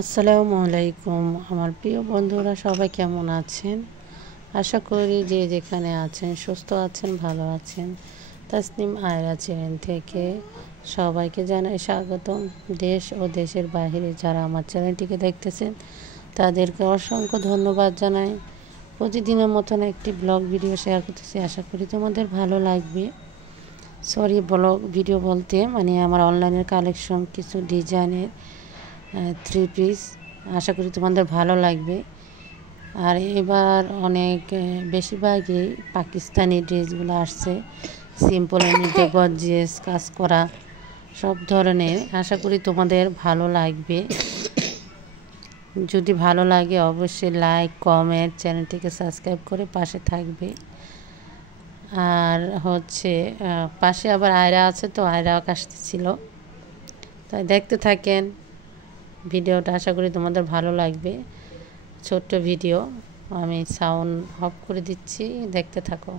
আসসালামু আলাইকুম আমার প্রিয় বন্ধুরা, সবাই কেমন আছেন? আশা করি যে যেখানে আছেন সুস্থ আছেন, ভালো আছেন। তাসনিম আয়রা চ্যানেল থেকে সবাইকে জানাই স্বাগতম। দেশ ও দেশের বাইরে যারা আমার চ্যানেলটিকে দেখতেছেন তাদেরকে অসংখ্য ধন্যবাদ জানাই। প্রতিদিনের মতন একটি ব্লগ ভিডিও শেয়ার করতেছি, আশা করি তোমাদের ভালো লাগবে। ব্লগ ভিডিও বলতে আমার অনলাইনের কালেকশন, কিছু ডিজাইনের 3 পিস, আশা করি তোমাদের ভালো লাগবে। আর এবার অনেক বেশিরভাগই পাকিস্তানি ড্রেসগুলো আসছে, সিম্পলের মধ্যে গর্জিয়াস কাজ করা সব ধরনের। আশা করি তোমাদের ভালো লাগবে। যদি ভালো লাগে অবশ্যই লাইক, কমেন্ট, চ্যানেলটিকে সাবস্ক্রাইব করে পাশে থাকবে। আর পাশে আবার আয়রা আছে, তো আয়রাও আসতেছিল, তাই দেখতে থাকেন ভিডিওটা। আশা করি তোমাদের ভালো লাগবে। ছোট্ট ভিডিও, আমি সাউন্ড অফ করে দিচ্ছি, দেখতে থাকো।